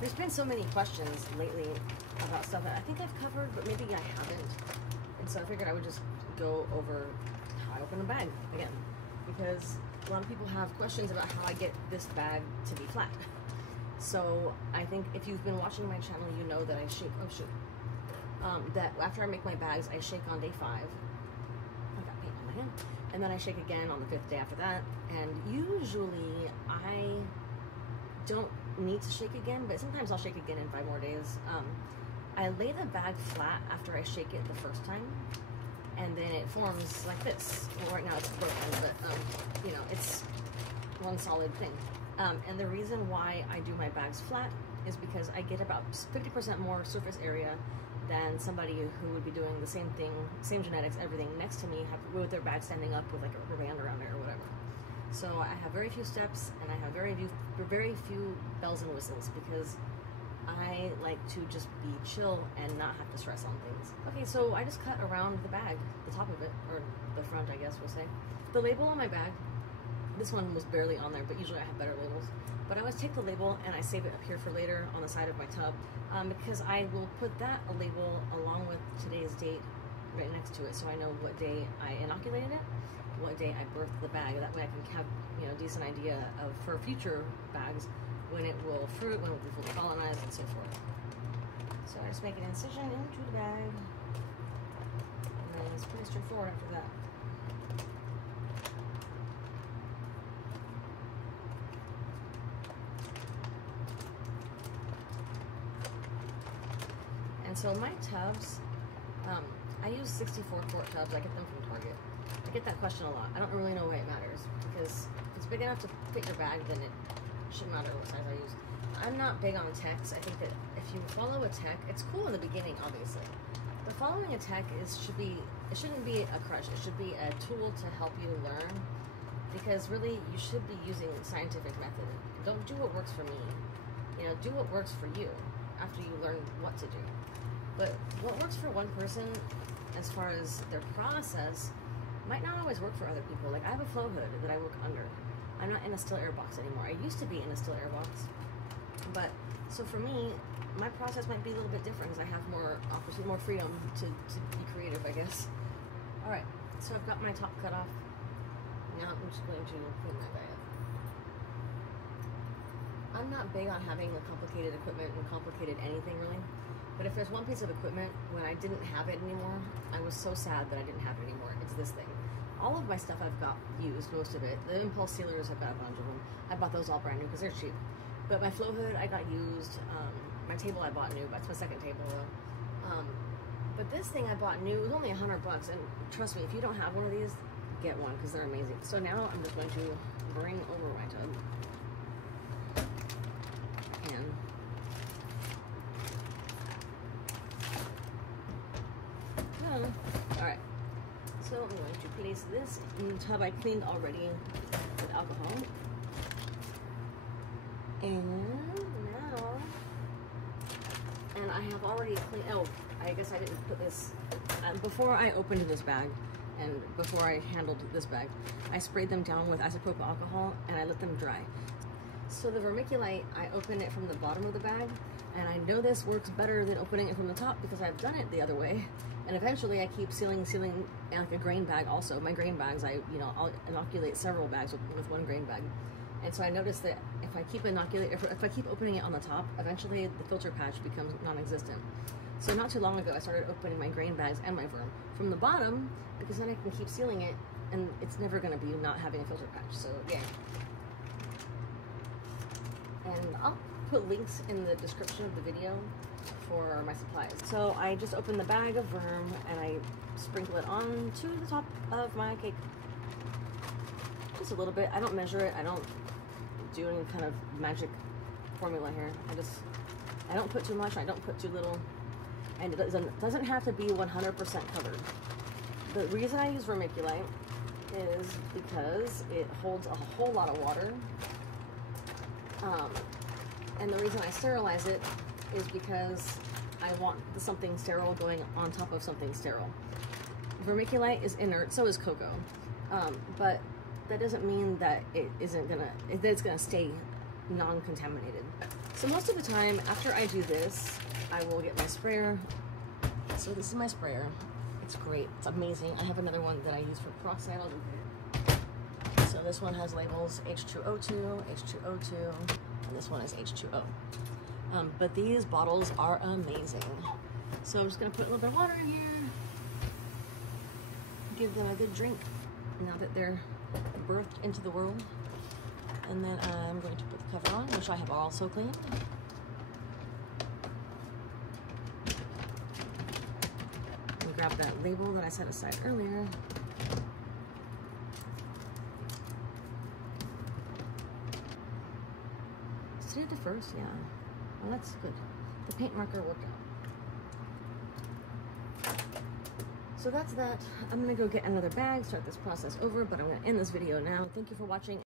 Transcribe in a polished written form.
There's been so many questions lately about stuff that I think I've covered, but maybe I haven't. And so I figured I would just go over how I open a bag again, because a lot of people have questions about how I get this bag to be flat. So I think if you've been watching my channel, you know that I shake, that after I make my bags, I shake on day 5. I got paint on my hand. And then I shake again on the 5th day after that. And usually I don't need to shake again, but sometimes I'll shake again in 5 more days. I lay the bag flat after I shake it the first time, and then it forms like this. Well, right now it's broken, but you know, it's one solid thing. And the reason why I do my bags flat is because I get about 50% more surface area than somebody who would be doing the same thing, same genetics, everything next to me, with their bag standing up with like a rubber band around it or whatever. So I have very few steps, and I have very few bells and whistles, because I like to just be chill and not have to stress on things. Okay, so I just cut around the bag, the top of it, or the front, I guess we'll say. The label on my bag, this one was barely on there, but usually I have better labels. But I always take the label and I save it up here for later on the side of my tub, because I will put that label along with today's date right next to it, so I know what day I inoculated it, what day I birthed the bag. That way I can have, you know, a decent idea of, for future bags, when it will fruit, when it will be fully colonized, and so forth. So I just make an incision into the bag, and then it's pretty straightforward after that. And so my tubs, I use 64 quart tubs. I get them from Target. I get that question a lot. I don't really know why it matters, because if it's big enough to fit your bag, then it shouldn't matter what size I use. I'm not big on techs. I think that if you follow a tech, it's cool in the beginning, obviously, but following a tech it shouldn't be a crutch. It should be a tool to help you learn, because really you should be using scientific method. Don't do what works for me. You know, do what works for you after you learn what to do. But what works for one person as far as their process might not always work for other people. Like, I have a flow hood that I work under. I'm not in a still air box anymore. I used to be in a still air box. But, so for me, my process might be a little bit different, because I have more freedom to be creative, I guess. Alright, so I've got my top cut off. Now I'm just going to clean my bag up. I'm not big on having the complicated equipment and complicated anything, really. But if there's one piece of equipment, when I didn't have it anymore, I was so sad that I didn't have it anymore. It's this thing. All of my stuff I've got used, most of it. The impulse sealers, I've got a bunch of them. I bought those all brand new because they're cheap. But my flow hood, I got used. My table I bought new. That's my second table though. But this thing I bought new, it was only $100 bucks. And trust me, if you don't have one of these, get one, because they're amazing. So now I'm just going to bring over my tub. And alright, so I'm going to place this in the tub I cleaned already with alcohol. And now, and I have already cleaned, oh, I guess I didn't put this, before I opened this bag, and before I handled this bag, I sprayed them down with isopropyl alcohol and I let them dry. So the vermiculite, I open it from the bottom of the bag, and I know this works better than opening it from the top because I've done it the other way. And eventually I keep sealing like a grain bag also. My grain bags, I'll inoculate several bags with one grain bag. And so I noticed that if I keep opening it on the top, eventually the filter patch becomes non-existent. So not too long ago, I started opening my grain bags and my verm from the bottom, because then I can keep sealing it, and it's never gonna be not having a filter patch, so yeah. And I'll put links in the description of the video for my supplies. So I just open the bag of verm and I sprinkle it onto the top of my cake. Just a little bit. I don't measure it. I don't do any kind of magic formula here. I don't put too much. I don't put too little. And it doesn't have to be 100% covered. The reason I use vermiculite is because it holds a whole lot of water. And the reason I sterilize it is because I want something sterile going on top of something sterile. Vermiculite is inert, so is COCO. But that doesn't mean that it's gonna stay non-contaminated. So most of the time after I do this, I will get my sprayer. So this is my sprayer. It's great, it's amazing. I have another one that I use for peroxide. I'll do it. So this one has labels H2O2, H2O2, and this one is H2O. But these bottles are amazing. So I'm just gonna put a little bit of water in here, give them a good drink now that they're birthed into the world. And then I'm going to put the cover on, which I have also cleaned. And grab that label that I set aside earlier. Is today the 1st? Yeah. Well, that's good. The paint marker worked out. So that's that. I'm gonna go get another bag, start this process over, but I'm gonna end this video now. Thank you for watching.